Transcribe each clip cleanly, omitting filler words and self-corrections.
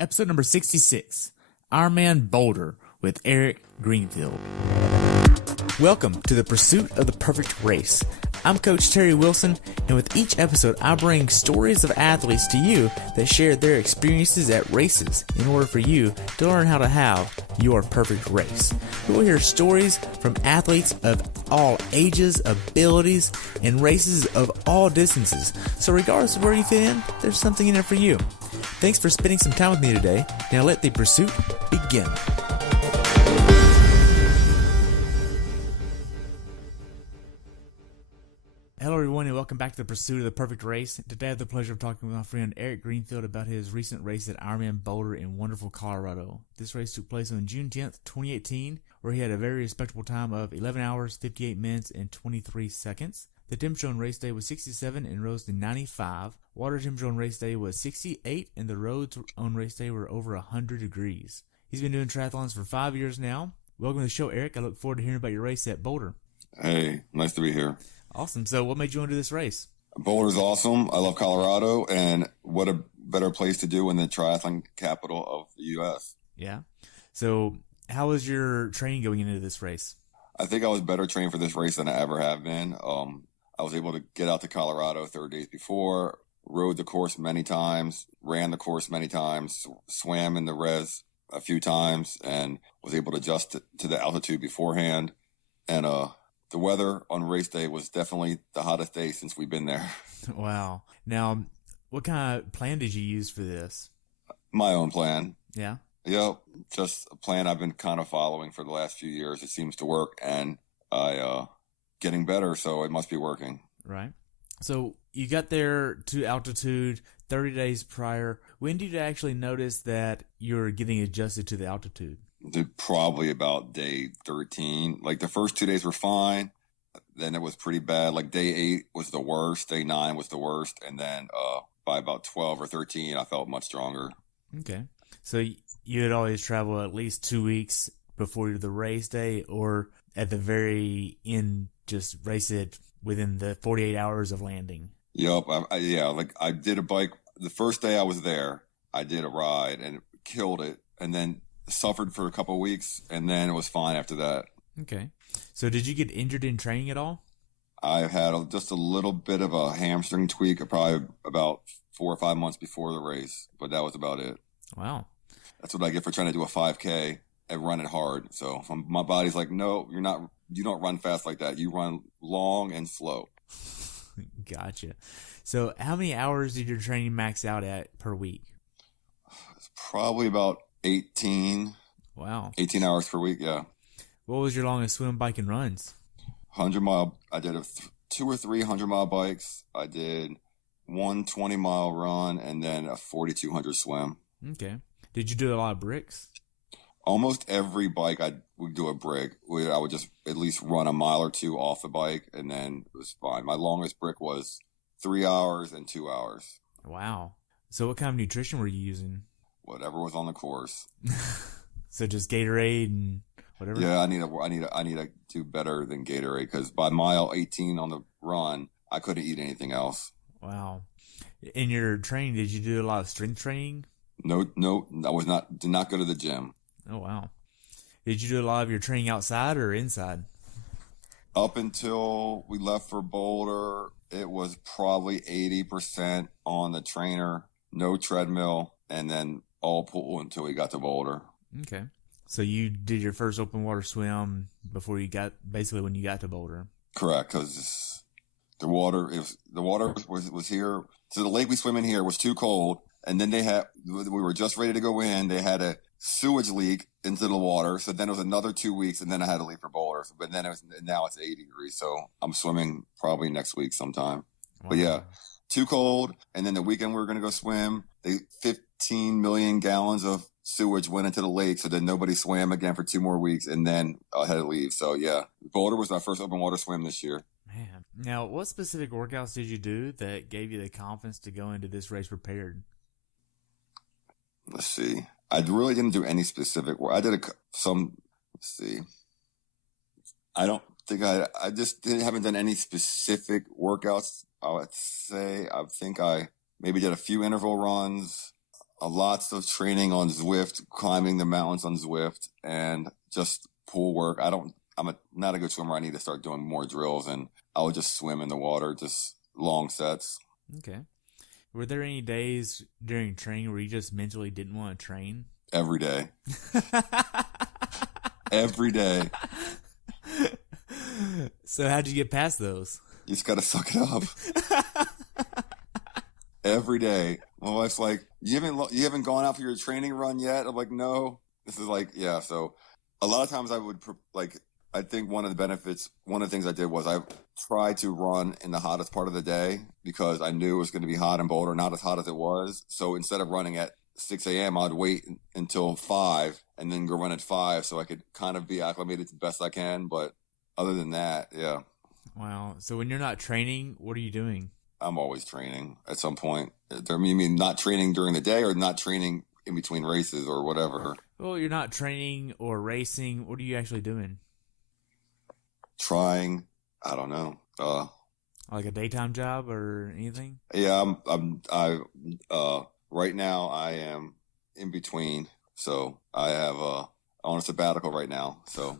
Episode number 66, IRONMAN Boulder with Erik Greenfield. Welcome to the pursuit of the perfect race. I'm Coach Terry Wilson, and with each episode, I bring stories of athletes to you that share their experiences at races in order for you to learn how to have your perfect race. We will hear stories from athletes of all ages, abilities, and races of all distances. So regardless of where you fit in, there's something in it for you. Thanks for spending some time with me today. Now let the pursuit begin. Hello everyone and welcome back to the Pursuit of the Perfect Race. Today I have the pleasure of talking with my friend Erik Greenfield about his recent race at IRONMAN Boulder in wonderful Colorado. This race took place on June 10th, 2018, where he had a very respectable time of 11 hours, 58 minutes, and 23 seconds. The temperature on race day was 67 and rose to 95. Water temperature on race day was 68 and the roads on race day were over 100 degrees. He's been doing triathlons for 5 years now. Welcome to the show, Erik. I look forward to hearing about your race at Boulder. Hey, nice to be here. Awesome. So what made you want to do this race? Boulder's awesome. I love Colorado, and what a better place to do in the triathlon capital of the U.S. Yeah. So how was your training going into this race? I think I was better trained for this race than I ever have been. I was able to get out to Colorado 30 days before, rode the course many times, ran the course many times, swam in the res a few times, and was able to adjust to the altitude beforehand. And the weather on race day was definitely the hottest day since we've been there. Wow. Now, what kind of plan did you use for this? My own plan. Yeah? Yep, just a plan I've been kind of following for the last few years. It seems to work, and getting better, so it must be working. Right. So you got there to altitude 30 days prior. When did you actually notice that you're getting adjusted to the altitude? Probably about day 13. Like the first 2 days were fine. Then it was pretty bad. Like day 8 was the worst. Day 9 was the worst. And then by about 12 or 13, I felt much stronger. Okay. So you had always traveled at least 2 weeks before the race day, or at the very end, just race it within the 48 hours of landing? Yep. I did a bike. The first day I was there, I did a ride and killed it. And then suffered for a couple of weeks, and then it was fine after that. Okay. So did you get injured in training at all? I had just a little bit of a hamstring tweak, probably about 4 or 5 months before the race, but that was about it. Wow. That's what I get for trying to do a 5K and run it hard. So my body's like, no, you don't run fast like that. You run long and slow. Gotcha. So how many hours did your training max out at per week? It's probably about 18. Wow. 18 hours per week, yeah. What was your longest swim, bike, and runs? 100-mile. I did 2 or 3 100-mile bikes. I did 1 20-mile run and then a 4,200 swim. Okay. Did you do a lot of bricks? Almost every bike I would do a brick. I would just at least run a mile or 2 off the bike, and then it was fine. My longest brick was 3 hours and 2 hours. Wow. So what kind of nutrition were you using? Whatever was on the course. So just Gatorade and whatever? Yeah, I need to do better than Gatorade, because by mile 18 on the run, I couldn't eat anything else. Wow. In your training, did you do a lot of strength training? No, did not go to the gym. Oh, wow. Did you do a lot of your training outside or inside? Up until we left for Boulder, it was probably 80% on the trainer, no treadmill, and then all pool until we got to Boulder. Okay. So you did your first open water swim before you got, basically when you got to Boulder. Correct, because the water was here. So the lake we swim in here was too cold, and then we were just ready to go in. They had a sewage leak into the water, so then it was another 2 weeks, and then I had to leave for Boulder. But then now it's 80 degrees, so I'm swimming probably next week sometime. Wow. But yeah, too cold. And then the weekend we were going to go swim. 15 million gallons of sewage went into the lake, so then nobody swam again for 2 more weeks, and then I had to leave. So yeah, Boulder was my first open water swim this year. Man, now what specific workouts did you do that gave you the confidence to go into this race prepared? Let's see. I really didn't do any specific work. I did let's see. I don't think I just haven't done any specific workouts. I would say I think I maybe did a few interval runs. lots of training on Zwift, climbing the mountains on Zwift, and just pool work. Not a good swimmer. I need to start doing more drills, and I would just swim in the water, just long sets. Okay. Were there any days during training where you just mentally didn't want to train? Every day. Every day. So how'd you get past those? You just got to suck it up. Every day. My wife's like, you haven't gone out for your training run yet? I'm like, no. This is like, yeah. So a lot of times I think one of the things I did was I tried to run in the hottest part of the day because I knew it was going to be hot in Boulder, not as hot as it was. So instead of running at 6 a.m., I'd wait until 5 and then go run at 5 so I could kind of be acclimated the best I can. But other than that, yeah. Wow. So when you're not training, what are you doing? I'm always training at some point. You mean not training during the day or not training in between races or whatever? Well, you're not training or racing. What are you actually doing? Trying. I don't know. Like a daytime job or anything? Yeah, right now I am in between. So I have on a sabbatical right now. So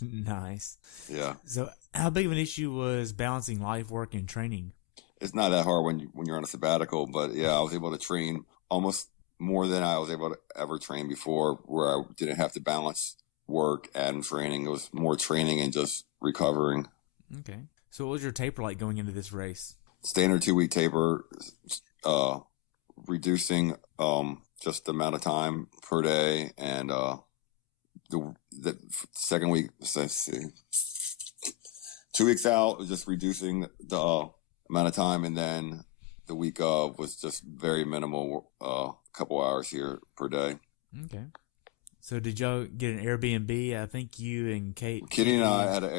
nice. Yeah. So how big of an issue was balancing life, work, and training? It's not that hard when you're on a sabbatical, but yeah, I was able to train almost more than I was able to ever train before, where I didn't have to balance work and training. It was more training and just recovering. Okay. So what was your taper like going into this race? Standard 2-week taper, reducing just the amount of time per day, and the second week, let's see, 2 weeks out, just reducing the amount of time, and then the week of was just very minimal, couple hours here per day. Okay. So did y'all get an Airbnb? I think you and Kitty and I had an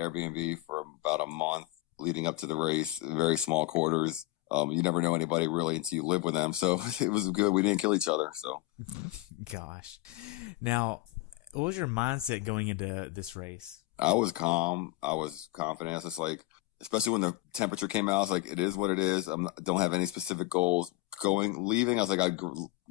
Airbnb for about a month leading up to the race. Very small quarters. You never know anybody really until you live with them. So it was good. We didn't kill each other. So, gosh. Now, what was your mindset going into this race? I was calm. I was confident. It's just like, especially when the temperature came out, I was like, it is what it is. I don't have any specific goals. Leaving, I was like,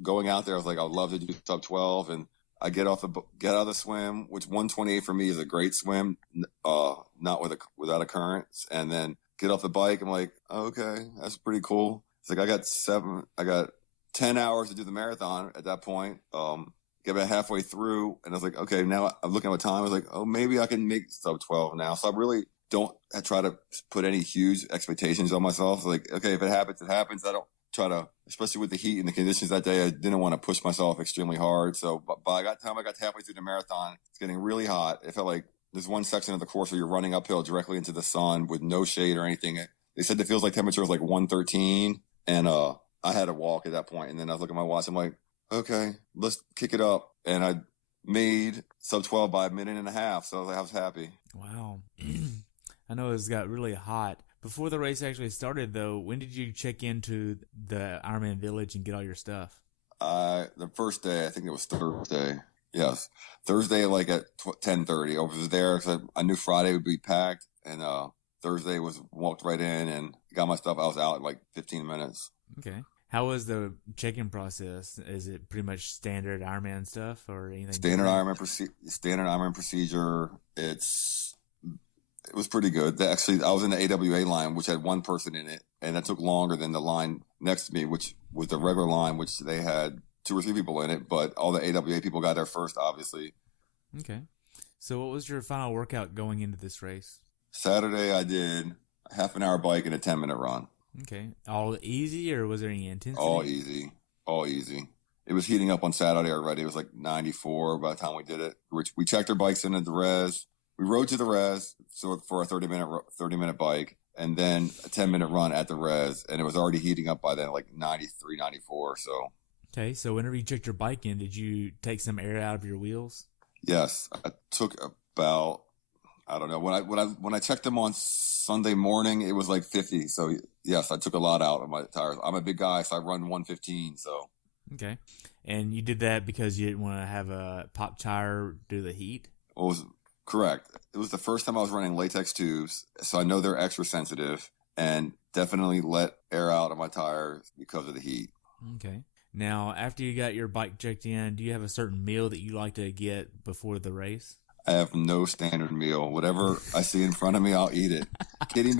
going out there, I was like, I'd love to do sub 12, and I get out of the swim, which 128 for me is a great swim, not without a current, and then get off the bike. I'm like, okay, that's pretty cool. It's like I got 10 hours to do the marathon at that point. Get about halfway through, and I was like, okay, now I'm looking at my time. I was like, oh, maybe I can make sub 12 now. So I really don't try to put any huge expectations on myself. Like, okay, if it happens, it happens. I don't try to, especially with the heat and the conditions that day, I didn't want to push myself extremely hard. So by the time I got halfway through the marathon, it's getting really hot. It felt like there's one section of the course where you're running uphill directly into the sun with no shade or anything. They said it feels like temperature was like 113, and I had to walk at that point. And then I was looking at my watch. I'm like, okay, let's kick it up. And I made sub 12 by a minute and a half. So I was happy. Wow. I know it got really hot. Before the race actually started, though, when did you check into the Ironman Village and get all your stuff? The first day, I think it was Thursday. Yes. Thursday, like at 10:30. I was there because I knew Friday would be packed. And Thursday walked right in and got my stuff. I was out in like 15 minutes. Okay. How was the check-in process? Is it pretty much standard Ironman stuff or anything? Standard Ironman procedure. It was pretty good. Actually, I was in the AWA line, which had one person in it, and that took longer than the line next to me, which was the regular line, which they had 2 or 3 people in it, but all the AWA people got there first, obviously. Okay. So what was your final workout going into this race? Saturday, I did a half an hour bike and a 10-minute run. Okay. All easy, or was there any intensity? All easy. All easy. It was heating up on Saturday already. It was like 94 by the time we did it. We checked our bikes into the res. We rode to the res for a 30-minute bike, and then a 10-minute run at the res, and it was already heating up by then, like 93, 94. So. Okay, so whenever you checked your bike in, did you take some air out of your wheels? Yes, I took about, I don't know, when I checked them on Sunday morning, it was like 50. So yes, I took a lot out of my tires. I'm a big guy, so I run 115. So. Okay, and you did that because you didn't want to have a pop tire due to the heat? Correct. It was the first time I was running latex tubes, so I know they're extra sensitive, and definitely let air out of my tires because of the heat. Okay. Now, after you got your bike checked in, do you have a certain meal that you like to get before the race? I have no standard meal. Whatever I see in front of me, I'll eat it. Kitty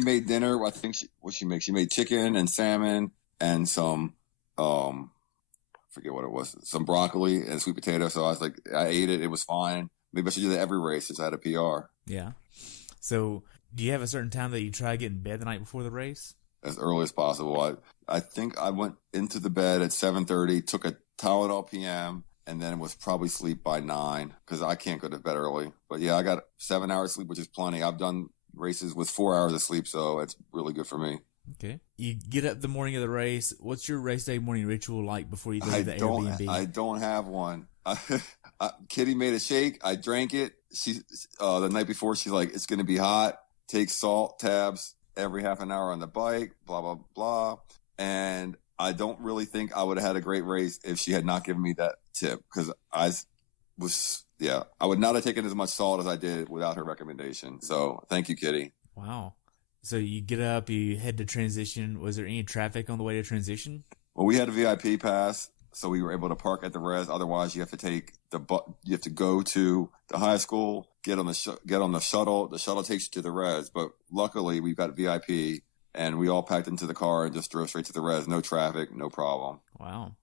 made dinner. I think she made? She made chicken and salmon and some, forget what it was, some broccoli and sweet potato. So I was like, I ate it. It was fine. Maybe I should do that every race since I had a PR. Yeah. So do you have a certain time that you try to get in bed the night before the race? As early as possible. I think I went into the bed at 7:30, took a Tylenol PM, and then was probably asleep by 9 because I can't go to bed early. But yeah, I got 7 hours sleep, which is plenty. I've done races with 4 hours of sleep, so it's really good for me. Okay. You get up the morning of the race. What's your race day morning ritual like before you go to the Airbnb? I don't have one. Kitty made a shake. I drank it. She the night before, she's like, it's going to be hot. Take salt tabs every half an hour on the bike, blah, blah, blah. And I don't really think I would have had a great race if she had not given me that tip because I would not have taken as much salt as I did without her recommendation. So thank you, Kitty. Wow. So you get up, you head to transition. Was there any traffic on the way to transition? Well, we had a VIP pass, so we were able to park at the res. Otherwise, you have to take you have to go to the high school, get on the shuttle. The shuttle takes you to the res. But luckily, we've got VIP, and we all packed into the car and just drove straight to the res. No traffic, no problem. Wow.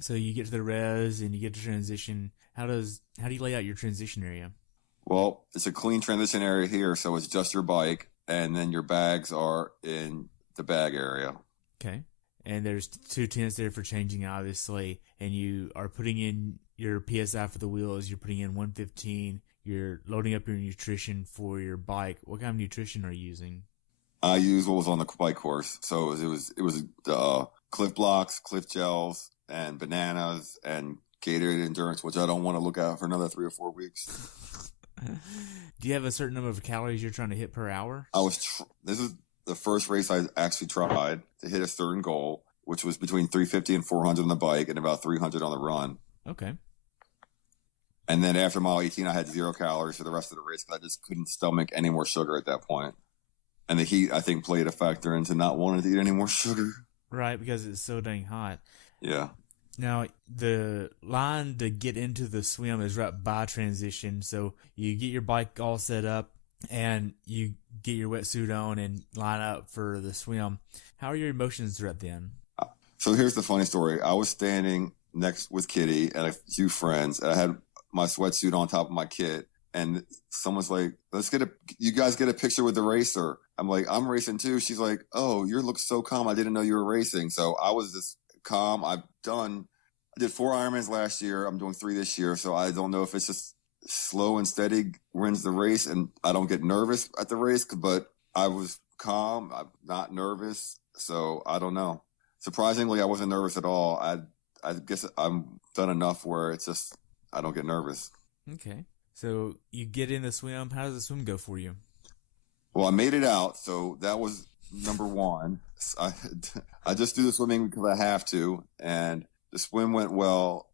So you get to the res and you get to transition. How do you lay out your transition area? Well, it's a clean transition area here, so it's just your bike, and then your bags are in the bag area. Okay. And there's 2 tents there for changing, obviously, and you are putting in your PSI for the wheels. You're putting in 115. You're loading up your nutrition for your bike. What kind of nutrition are you using? I used what was on the bike course. So it was Cliff Blocks, Cliff Gels, and bananas, and Gatorade Endurance, which I don't want to look at for another 3 or 4 weeks. Do you have a certain number of calories you're trying to hit per hour? This is the first race I actually tried to hit a certain goal, which was between 350 and 400 on the bike and about 300 on the run. Okay. And then after mile 18, I had 0 calories for the rest of the race because I just couldn't stomach any more sugar at that point. And the heat, I think, played a factor into not wanting to eat any more sugar. Right, because it's so dang hot. Yeah. Now, the line to get into the swim is right by transition. So you get your bike all set up and you get your wetsuit on and line up for the swim. How are your emotions right then? So here's the funny story. I was standing next with Kitty and a few friends. And I had my sweatsuit on top of my kit. And someone's like, you guys get a picture with the racer. I'm like, I'm racing too. She's like, oh, you look so calm. I didn't know you were racing. So I was just calm. I did 4 Ironmans last year. I'm doing 3 this year. So I don't know if it's just slow and steady wins the race and I don't get nervous at the race, but I was calm. I'm not nervous. So I don't know. Surprisingly, I wasn't nervous at all. I guess I'm done enough where it's just, I don't get nervous. Okay. So you get in the swim. How does the swim go for you? Well, I made it out. So that was number 1. I just do the swimming because I have to. And the swim went well.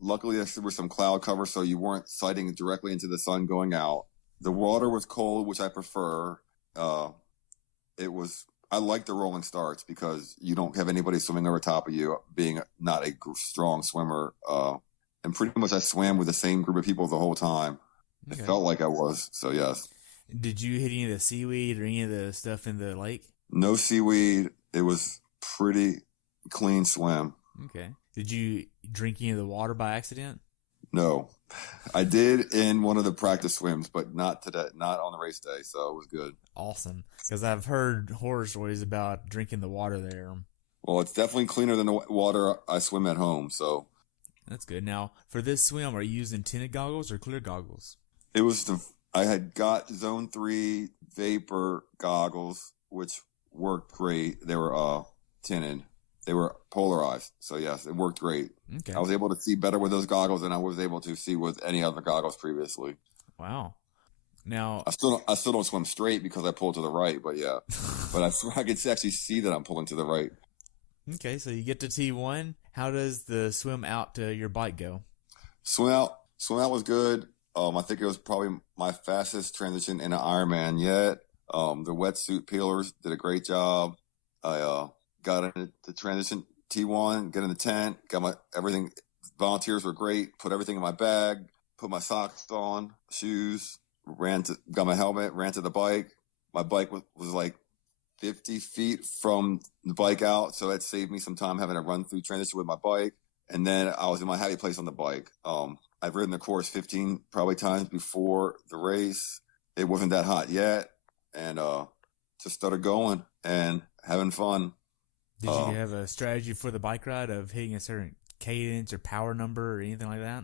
Luckily, there was some cloud cover, so you weren't sighting directly into the sun going out. The water was cold, which I prefer. I like the rolling starts because you don't have anybody swimming over top of you, being not a strong swimmer. And pretty much I swam with the same group of people the whole time. Okay. It felt like I was. So, yes. Did you hit any of the seaweed or any of the stuff in the lake? No seaweed. It was pretty clean swim. Okay. Did you drink any of the water by accident? No. I did in one of the practice swims, but not today, not on the race day. So it was good. Awesome. Because I've heard horror stories about drinking the water there. Well, it's definitely cleaner than the water I swim at home. So that's good. Now, for this swim, are you using tinted goggles or clear goggles? I had got Zone 3 vapor goggles, which worked great. They were tinted. They were polarized. So, yes, it worked great. Okay. I was able to see better with those goggles than I was able to see with any other goggles previously. Wow. Now, I still don't swim straight because I pull to the right, but yeah. But I can actually see that I'm pulling to the right. Okay, so you get to T1. How does the swim out to your bike go? Swim out was good. I think it was probably my fastest transition in an Ironman yet. The wetsuit peelers did a great job. I got into the transition T1, get in the tent, got my everything. Volunteers were great. Put everything in my bag, put my socks on, shoes, got my helmet, ran to the bike. My bike was like 50 feet from the bike out, so that saved me some time having to run through transition with my bike. And then I was in my happy place on the bike. I've ridden the course 15 probably times before the race. It wasn't that hot yet, and just started going and having fun. Did you have a strategy for the bike ride of hitting a certain cadence or power number or anything like that?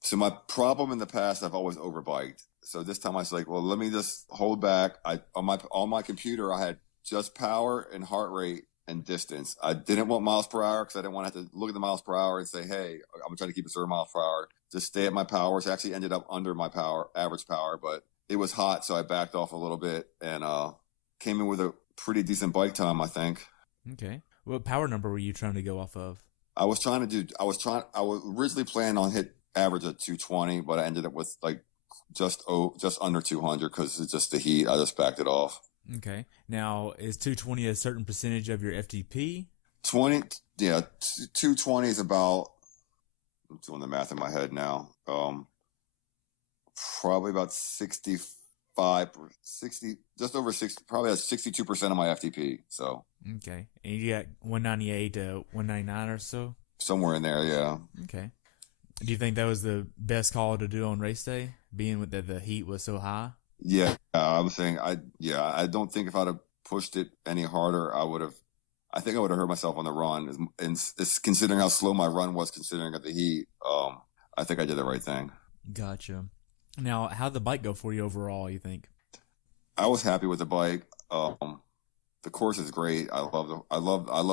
So my problem in the past, I've always overbiked. So this time I was like, well, let me just hold back. On my computer, I had just power and heart rate and distance. I didn't want miles per hour because I didn't want to have to look at the miles per hour and say, hey, I'm trying to keep it 0 miles per hour. Just stay at my powers. Actually ended up under my average power, but it was hot, so I backed off a little bit and came in with a pretty decent bike time, I think. Okay. What power number were you trying to go off of? I was originally planning on hit average at 220, but I ended up with like just under 200 because it's just the heat. I just backed it off. Okay. Now, is 220 a certain percentage of your FTP? 220 is about, I'm doing the math in my head now. Probably about 60, just over 60, probably at 62% of my FTP. So. Okay. And you got 198 to 199 or so? Somewhere in there, yeah. Okay. Do you think that was the best call to do on race day, being that the heat was so high? Yeah, I was saying, I don't think if I'd have pushed it any harder, I think I would have hurt myself on the run. And considering how slow my run was, considering the heat, I think I did the right thing. Gotcha. Now, how'd the bike go for you overall, you think? I was happy with the bike. The course is great. I love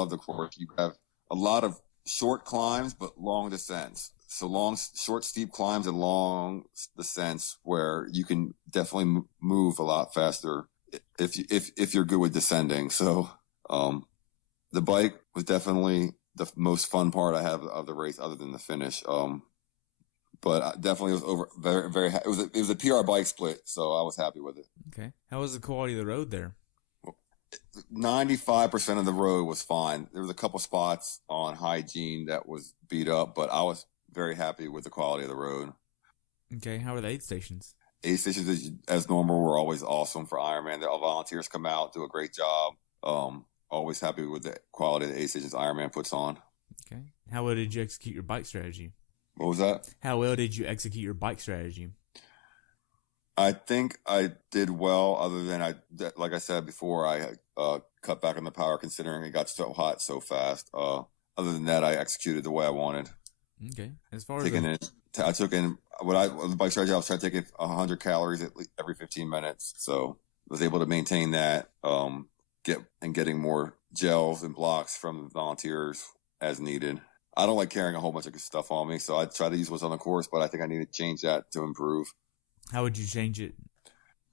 the course. You have a lot of short climbs, but long descents. So short, steep climbs and long descents where you can definitely move a lot faster if you're good with descending. So, the bike was definitely the most fun part I have of the race, other than the finish. But definitely it was very, very, it was a PR bike split. So I was happy with it. Okay. How was the quality of the road there? 95% of the road was fine. There was a couple spots on hygiene that was beat up, but I was very happy with the quality of the road. Okay, how were the aid stations? Aid stations, as normal, were always awesome for Ironman. All volunteers come out, do a great job. Always happy with the quality of the aid stations Ironman puts on. Okay. How well did you execute your bike strategy? What was that? How well did you execute your bike strategy? I think I did well, other than like I said before, I cut back on the power considering it got so hot so fast. Other than that, I executed the way I wanted. Okay. As far as I took in the bike strategy. I was trying to take in 100 calories every 15 minutes, so I was able to maintain that. Getting more gels and blocks from volunteers as needed. I don't like carrying a whole bunch of stuff on me, so I try to use what's on the course, but I think I need to change that to improve. How would you change it?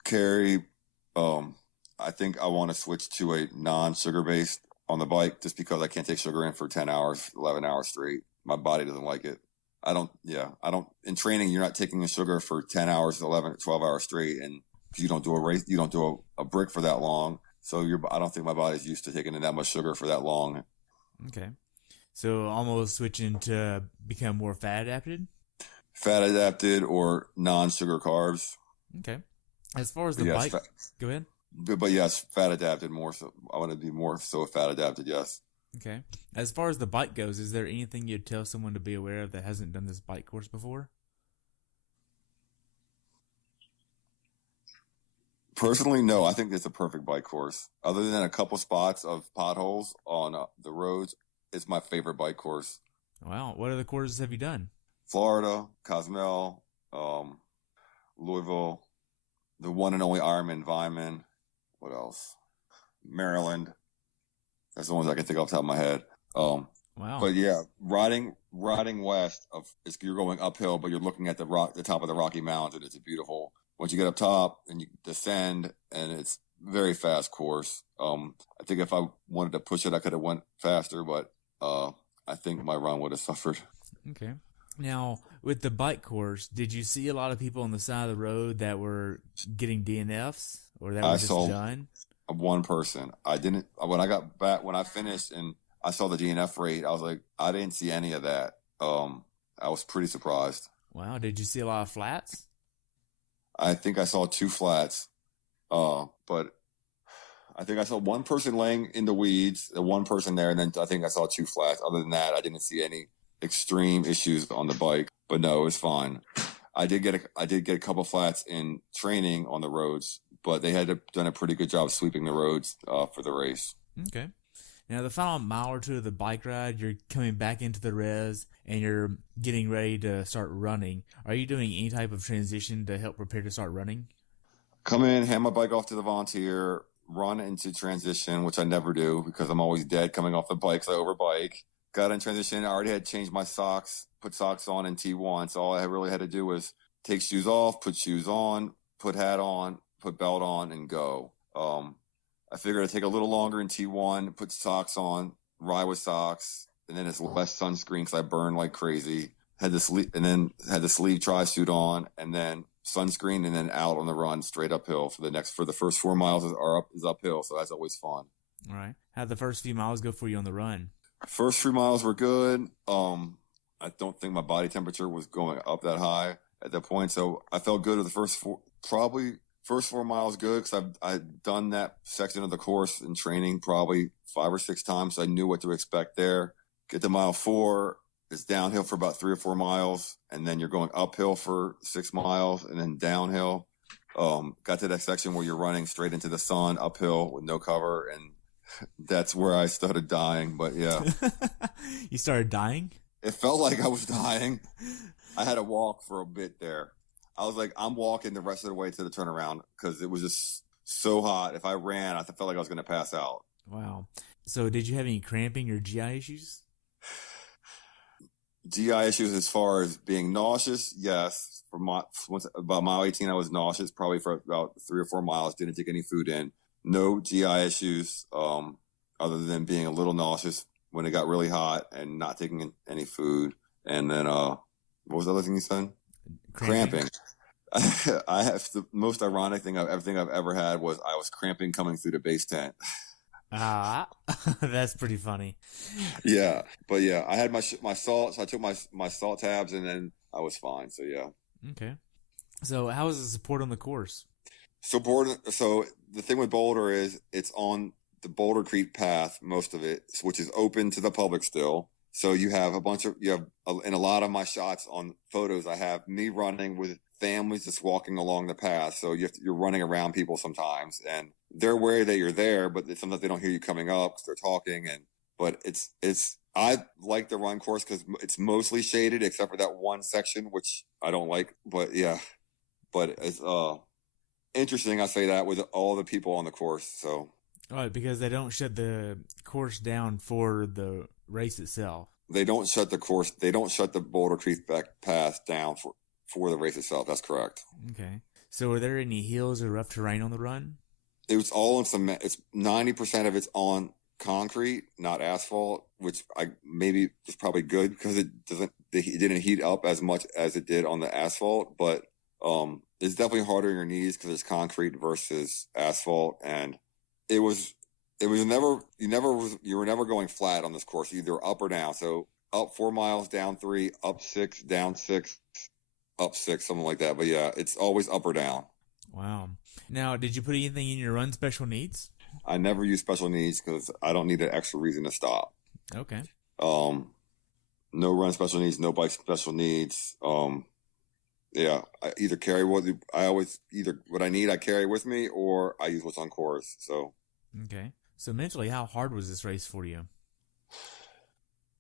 Carry, I think I want to switch to a non-sugar based on the bike, just because I can't take sugar in for 10 hours, 11 hours straight. My body doesn't like it. In training, you're not taking the sugar for 10 hours, 11, 12 hours straight. And you don't do a race, you don't do a brick for that long. So I don't think my body's used to taking in that much sugar for that long. Okay. So almost switching to become more fat adapted? Fat adapted or non-sugar carbs. Okay. As far as the bike, go ahead. But yes, fat adapted more so. I want to be more so fat adapted, yes. Okay. As far as the bike goes, is there anything you'd tell someone to be aware of that hasn't done this bike course before? Personally, no. I think it's a perfect bike course. Other than a couple spots of potholes on the roads, it's my favorite bike course. Wow. What other courses have you done? Florida, Cozumel, Louisville, the one and only Ironman Vineman. What else? Maryland. That's the ones I can think off the top of my head. Wow. But yeah, riding west you're going uphill, but you're looking at the top of the Rocky Mountains, and it's a beautiful. Once you get up top and you descend, and it's very fast course. I think if I wanted to push it, I could have went faster, but I think my run would have suffered. Okay. Now, with the bike course, did you see a lot of people on the side of the road that were getting DNFs or that were just done? One person. I didn't. When I got back, when I finished, and I saw the DNF rate. I was like, I didn't see any of that. I was pretty surprised. Wow. Did you see a lot of flats? I think I saw 2 flats, but I think I saw one person laying in the weeds, and one person there, and then I think I saw 2 flats. Other than that, I didn't see any extreme issues on the bike. But no, it was fine. I did get a couple flats in training on the roads, but they had done a pretty good job sweeping the roads for the race. Okay. Now, the final mile or two of the bike ride, you're coming back into the res and you're getting ready to start running. Are you doing any type of transition to help prepare to start running? Come in, hand my bike off to the volunteer, run into transition, which I never do because I'm always dead coming off the bike, so I overbike. Got in transition. I already had changed my socks, put socks on in T1. So all I really had to do was take shoes off, put shoes on, put hat on, put belt on, and go. I figured I'd take a little longer in T1, put socks on, ride with socks, and then it's less sunscreen because I burn like crazy. Had the sleeve tri-suit on, and then sunscreen, and then out on the run straight uphill for the first 4 miles is uphill, so that's always fun. All right. How'd the first few miles go for you on the run? First 3 miles were good. I don't think my body temperature was going up that high at that point, so I felt good with the first 4 miles good because I'd done that section of the course in training probably 5 or 6 times. So I knew what to expect there. Get to mile 4, it's downhill for about 3 or 4 miles, and then you're going uphill for 6 miles and then downhill. Got to that section where you're running straight into the sun uphill with no cover, and that's where I started dying. But yeah. You started dying? It felt like I was dying. I had to walk for a bit there. I was like, I'm walking the rest of the way to the turnaround because it was just so hot. If I ran, I felt like I was going to pass out. Wow. So did you have any cramping or GI issues? GI issues as far as being nauseous, yes. About mile 18, I was nauseous, probably for about 3 or 4 miles. Didn't take any food in. No GI issues other than being a little nauseous when it got really hot and not taking any food. And then what was the other thing you said? Cramping. I have the most ironic thing I've ever had was I was cramping coming through the base tent. That's pretty funny. Yeah, but yeah, I had my salt, so I took my salt tabs, and then I was fine. So yeah. Okay. So how was the support on the course? So the thing with Boulder is it's on the Boulder Creek path, most of it, which is open to the public still. So you have in a lot of my shots on photos, I have me running with families just walking along the path. So you're running around people sometimes, and they're aware that you're there, but sometimes they don't hear you coming up because they're talking. But I like the run course because it's mostly shaded except for that one section, which I don't like. But yeah, but it's interesting. I say that with all the people on the course. So. Right, because they don't shut the course down for the race itself. They don't shut the course. They don't shut the Boulder Creek path down for the race itself. That's correct. Okay. So, were there any hills or rough terrain on the run? It was all on cement. It's 90% of it's on concrete, not asphalt, which maybe is probably good because it didn't heat up as much as it did on the asphalt. But it's definitely harder on your knees because it's concrete versus asphalt, and it was never you were never going flat on this course, either up or down. So up 4 miles, down 3, up 6, down 6, up 6, something like that. But yeah, it's always up or down. Wow. Now, did you put anything in your run special needs? I never use special needs because I don't need an extra reason to stop. Okay. No run special needs, no bike special needs. Yeah, I either carry what I need I carry with me, or I use what's on course. So. Okay. So mentally, how hard was this race for you?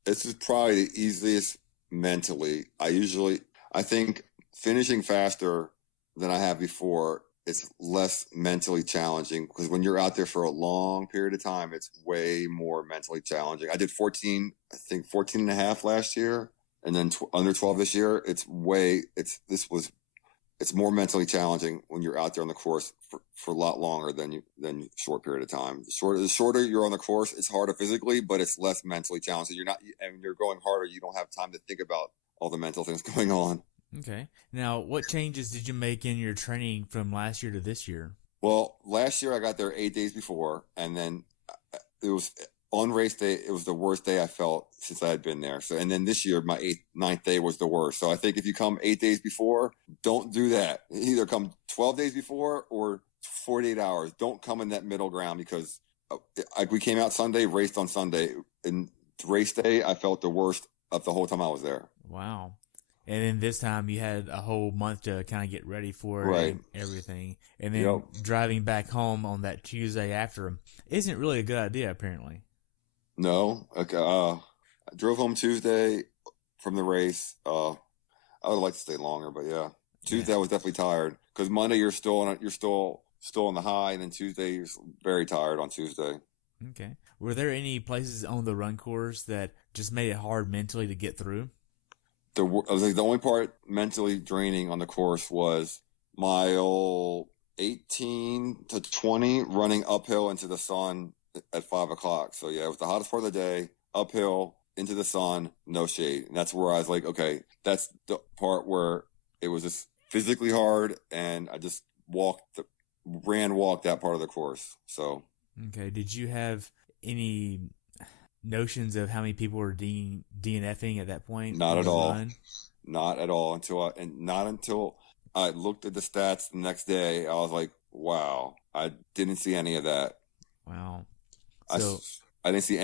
This is probably the easiest mentally. I think finishing faster than I have before, it's less mentally challenging because when you're out there for a long period of time, it's way more mentally challenging. I did 14 and a half last year, and then under 12 this year. It's more mentally challenging when you're out there on the course for a lot longer than short period of time. The shorter you're on the course, it's harder physically, but it's less mentally challenging. You're going harder. You don't have time to think about all the mental things going on. Okay. Now, what changes did you make in your training from last year to this year? Well, last year I got there 8 days before, and then it was on race day, it was the worst day I felt since I had been there. So, and then this year, my ninth day was the worst. So I think if you come 8 days before, don't do that. Either come 12 days before or 48 hours. Don't come in that middle ground, because we came out Sunday, raced on Sunday. And race day, I felt the worst of the whole time I was there. Wow. And then this time you had a whole month to kind of get ready for Right. and everything. And then driving back home on that Tuesday after isn't really a good idea, apparently. No. Okay. I drove home Tuesday from the race. I would like to stay longer, but yeah. Tuesday I was definitely tired, because Monday you're still on the high, and then Tuesday you're very tired on Tuesday. Okay. Were there any places on the run course that just made it hard mentally to get through? The only part mentally draining on the course was mile 18 to 20 running uphill into the sun at 5 o'clock. So yeah, it was the hottest part of the day, uphill into the sun, no shade. And that's where I was like, okay, that's the part where it was just physically hard, and I just walked that part of the course. So. Okay. Did you have any notions of how many people were DNFing at that point? Not at all. Not at all until I looked at the stats the next day. I was like, wow, I didn't see any of that. Wow. So I didn't see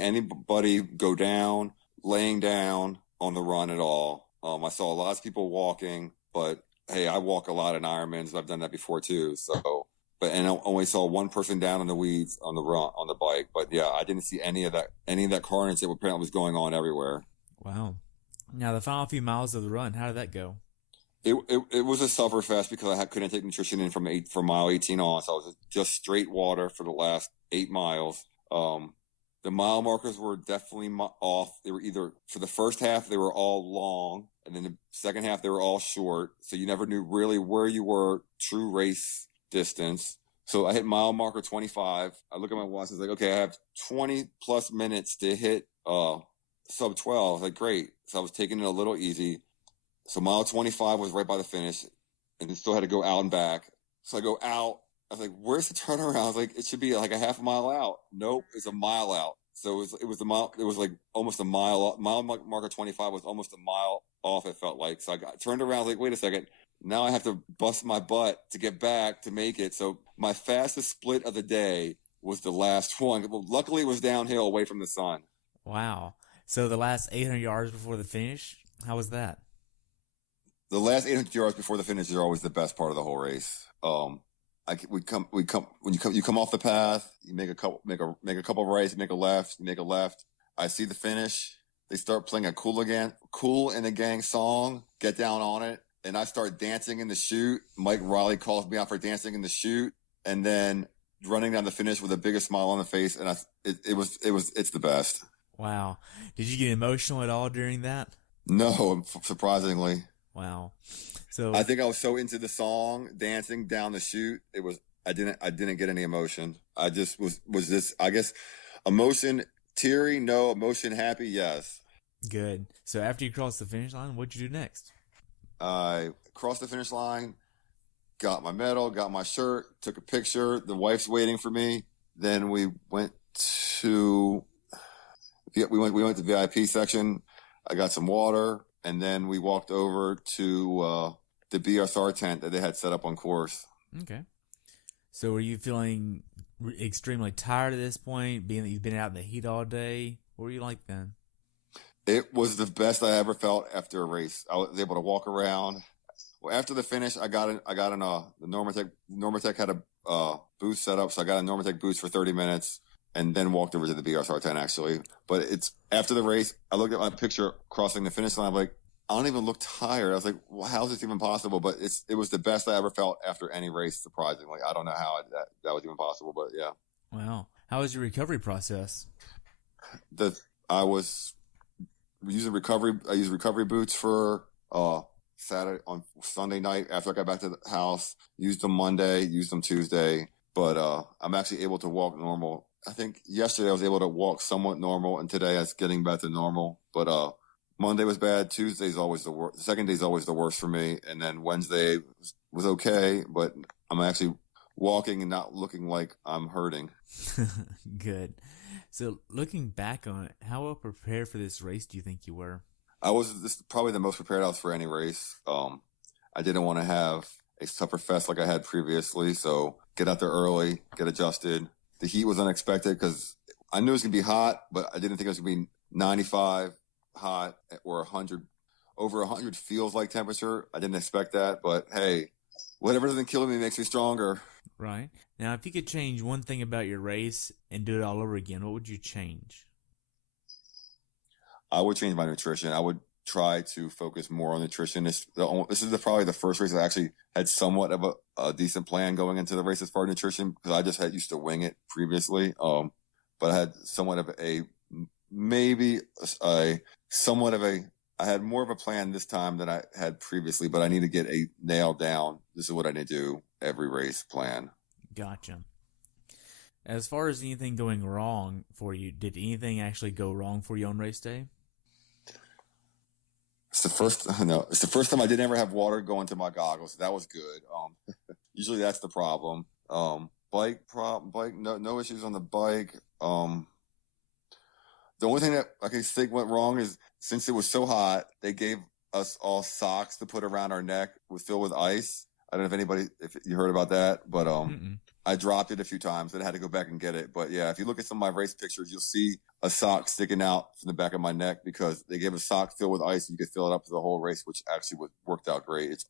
anybody go down, laying down on the run at all. I saw lots of people walking, but hey, I walk a lot in Ironmans. I've done that before too. So, and I only saw one person down in the weeds on the run, on the bike. But yeah, I didn't see any of that carnage that apparently was going on everywhere. Wow. Now the final few miles of the run, how did that go? It was a sufferfest, because I couldn't take nutrition in from mile 18 on. So I was just straight water for the last 8 miles. The mile markers were definitely off. They were either, for the first half, they were all long, and then the second half, they were all short. So you never knew really where you were true race distance. So I hit mile marker 25. I look at my watch. I was like, okay, I have 20 plus minutes to hit sub 12. I was like, great. So I was taking it a little easy. So mile 25 was right by the finish, and then still had to go out and back. So I go out. I was like, where's the turnaround? I was like, it should be like a half a mile out. Nope, it's a mile out. So it was a mile. It was like almost a mile off. Mile marker 25 was almost a mile off, it felt like. So I turned around, I was like, wait a second. Now I have to bust my butt to get back to make it. So my fastest split of the day was the last one. Well, luckily it was downhill away from the sun. Wow. So the last 800 yards before the finish, how was that? The last 800 yards before the finish are always the best part of the whole race. When you come off the path, you make a couple of rights, you make a left. I see the finish. They start playing a Cool in the Gang song, Get Down on It. And I start dancing in the chute. Mike Riley calls me out for dancing in the chute, and then running down the finish with the biggest smile on the face. And it's the best. Wow. Did you get emotional at all during that? No, surprisingly. Wow. So I think I was so into the song, dancing down the chute. I didn't get any emotion. I just was this, I guess, emotion teary, no. Emotion happy, yes. Good. So after you crossed the finish line, what'd you do next? I crossed the finish line, got my medal, got my shirt, took a picture. The wife's waiting for me. Then we went to the VIP section. I got some water, and then we walked over to the BSR tent that they had set up on course. Okay. So were you feeling extremely tired at this point, being that you've been out in the heat all day? What were you like then? It was the best I ever felt after a race. I was able to walk around. Well, after the finish, I got in the Normatec. Normatec had a booth set up, so I got a Normatec booth for 30 minutes, and then walked over to the BSR tent actually. But it's after the race. I looked at my picture crossing the finish line. I'm like, I don't even look tired. I was like, well, how is this even possible? But it was the best I ever felt after any race. Surprisingly, I don't know how that was even possible, but yeah. Wow. How was your recovery process? I was using recovery. I used recovery boots for Sunday night after I got back to the house. Used them Monday, used them Tuesday, but I'm actually able to walk normal. I think yesterday I was able to walk somewhat normal, and today it's getting back to normal. But Monday was bad. Tuesday's always the worst. The second day's always the worst for me, and then Wednesday was okay, but I'm actually walking and not looking like I'm hurting. Good. So looking back on it, how well prepared for this race do you think you were? This is probably the most prepared I was for any race. I didn't want to have a supper fest like I had previously, so get out there early, get adjusted. The heat was unexpected because I knew it was going to be hot, but I didn't think it was going to be 95 hot or 100, over 100 feels like temperature. I didn't expect that, but hey, whatever doesn't kill me makes me stronger. Right. Now, if you could change one thing about your race and do it all over again, what would you change? I would change my nutrition. I would try to focus more on nutrition. This is probably the first race I actually had somewhat of a decent plan going into the race as far as nutrition, because I just had used to wing it previously. But I had somewhat of I had more of a plan this time than I had previously, but I need to get a nailed down. This is what I need to do every race plan. Gotcha. As far as anything going wrong for you, did anything actually go wrong for you on race day? It's the first time I didn't ever have water go into my goggles. So that was good. Usually that's the problem. Bike, no issues on the bike. The only thing that I can think went wrong is, since it was so hot, they gave us all socks to put around our neck filled with ice. I don't know if you heard about that, but I dropped it a few times and I had to go back and get it. But yeah, if you look at some of my race pictures, you'll see a sock sticking out from the back of my neck because they gave a sock filled with ice. You could fill it up for the whole race, which actually worked out great.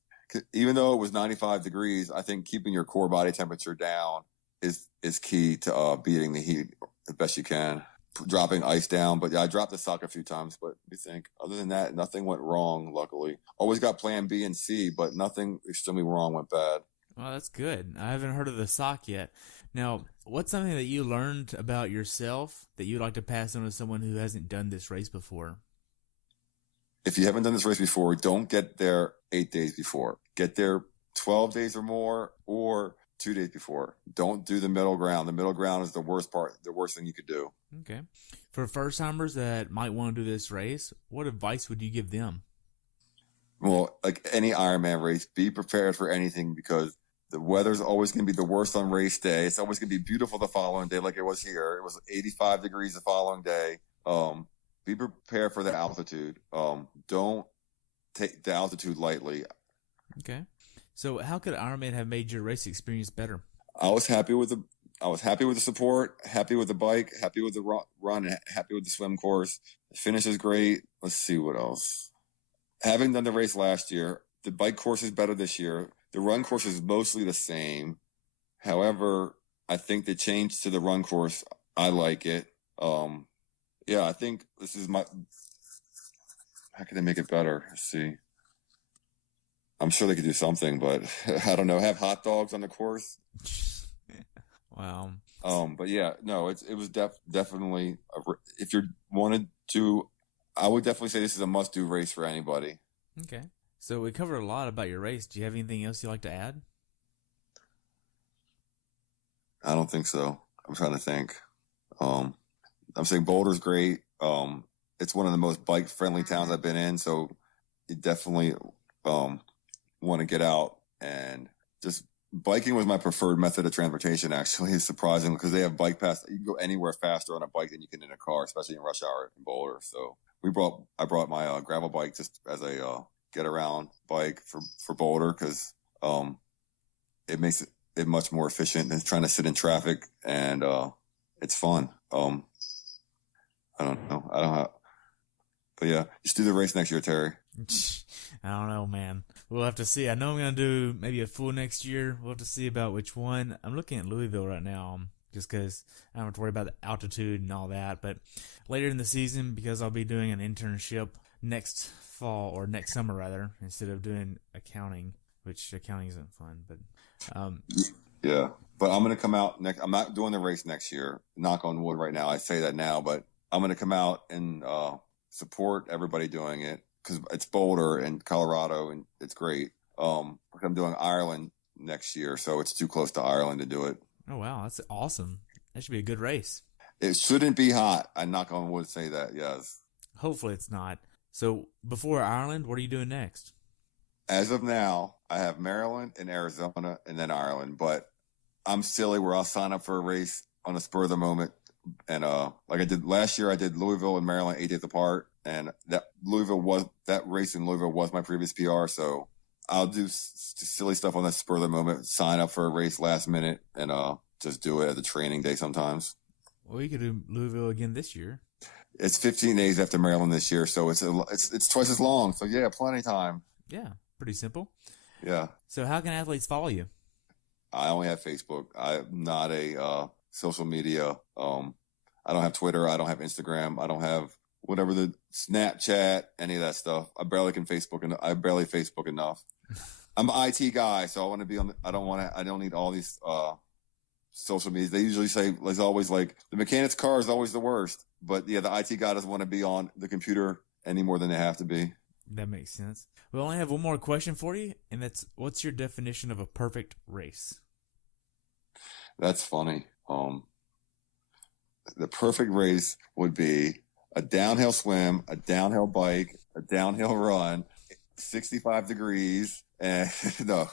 Even though it was 95 degrees, I think keeping your core body temperature down is key to beating the heat the best you can. Dropping ice down, but yeah, I dropped the sock a few times. But I think other than that, nothing went wrong. Luckily, always got plan B and C, but nothing extremely wrong went bad. Well, that's good. I haven't heard of the sock yet. Now, what's something that you learned about yourself that you'd like to pass on to someone who hasn't done this race before? If you haven't done this race before, don't get there 8 days before. Get there 12 days or more, or 2 days before. Don't do the middle ground. The middle ground is the worst part, the worst thing you could do. Okay. For first-timers that might want to do this race, what advice would you give them? Well, like any Ironman race, be prepared for anything, because the weather's always going to be the worst on race day. It's always going to be beautiful the following day like it was here. It was 85 degrees the following day. Be prepared for the altitude. Don't take the altitude lightly. Okay. So how could Ironman have made your race experience better? I was happy with the support, happy with the bike, happy with the run, and happy with the swim course. The finish is great. Let's see what else. Having done the race last year, the bike course is better this year. The run course is mostly the same. However, I think the change to the run course, I like it. Yeah, I think this is how can they make it better? Let's see. I'm sure they could do something, but I don't know. Have hot dogs on the course. Wow. But yeah, no, it was definitely, if you wanted to, I would definitely say this is a must-do race for anybody. Okay. So we covered a lot about your race. Do you have anything else you'd like to add? I don't think so. I'm trying to think. I'm saying Boulder's great. It's one of the most bike-friendly towns I've been in, so you definitely want to get out. And just biking was my preferred method of transportation, actually. It's surprising because they have bike paths. You can go anywhere faster on a bike than you can in a car, especially in rush hour in Boulder. So I brought my gravel bike just as a get around bike for Boulder, because it makes it much more efficient than trying to sit in traffic, and it's fun. I don't know. But yeah, just do the race next year, Terry. I don't know, man. We'll have to see. I know I'm going to do maybe a full next year. We'll have to see about which one. I'm looking at Louisville right now, just because I don't have to worry about the altitude and all that. But later in the season, because I'll be doing an internship next fall, or next summer rather, instead of doing accounting, which accounting isn't fun. But yeah. But I'm going to come out next. I'm not doing the race next year. Knock on wood right now. I say that now, but I'm going to come out and support everybody doing it, because it's Boulder and Colorado, and it's great. I'm doing Ireland next year, so it's too close to Ireland to do it. Oh, wow. That's awesome. That should be a good race. It shouldn't be hot. I knock on wood say that, yes. Hopefully it's not. So before Ireland, what are you doing next? As of now, I have Maryland and Arizona and then Ireland, but I'm silly where I'll sign up for a race on the spur of the moment And like I did last year, I did Louisville and Maryland 8 days apart, and that race in Louisville was my previous PR. So I'll do silly stuff on that spur of the moment, sign up for a race last minute, and just do it as a training day sometimes. Well, you could do Louisville again this year. It's 15 days after Maryland this year, so it's twice as long. So yeah, plenty of time. Yeah, pretty simple. Yeah. So how can athletes follow you? I only have Facebook. I'm not a social media. I don't have Twitter. I don't have Instagram. I don't have whatever the Snapchat, any of that stuff. I barely Facebook enough. I'm an IT guy, so I want to be on. I don't need all these social media. They usually say there's always like the mechanic's car is always the worst, but yeah, the IT guy doesn't want to be on the computer any more than they have to be. That makes sense. We only have one more question for you, and that's what's your definition of a perfect race? That's funny. The perfect race would be a downhill swim, a downhill bike, a downhill run, 65 degrees, and no,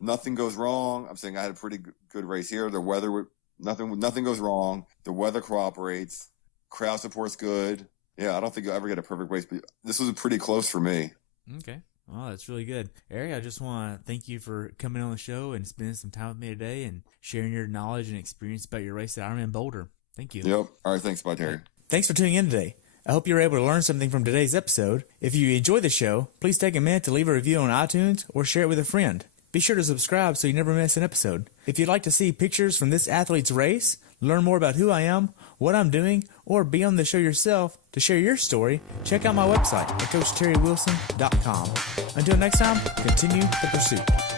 nothing goes wrong. I'm saying I had a pretty good race here. The weather, nothing goes wrong. The weather cooperates. Crowd support's good. Yeah, I don't think you'll ever get a perfect race, but this was pretty close for me. Okay. Well, that's really good. Erik, I just want to thank you for coming on the show and spending some time with me today and sharing your knowledge and experience about your race at IRONMAN Boulder. Thank you. Yep. All right. Thanks. Bye, Terry. Thanks for tuning in today. I hope you were able to learn something from today's episode. If you enjoyed the show, please take a minute to leave a review on iTunes or share it with a friend. Be sure to subscribe so you never miss an episode. If you'd like to see pictures from this athlete's race, learn more about who I am, what I'm doing, or be on the show yourself to share your story, check out my website at CoachTerryWilson.com. Until next time, continue the pursuit.